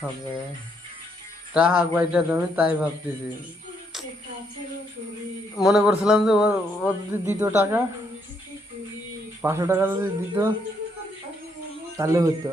হবে টাকা কয়টা তুমি তাই ভাবতেছি। মনে করছিলাম যে ও যদি দিত টাকা 500 টাকা যদি দিত তাহলে হইতো।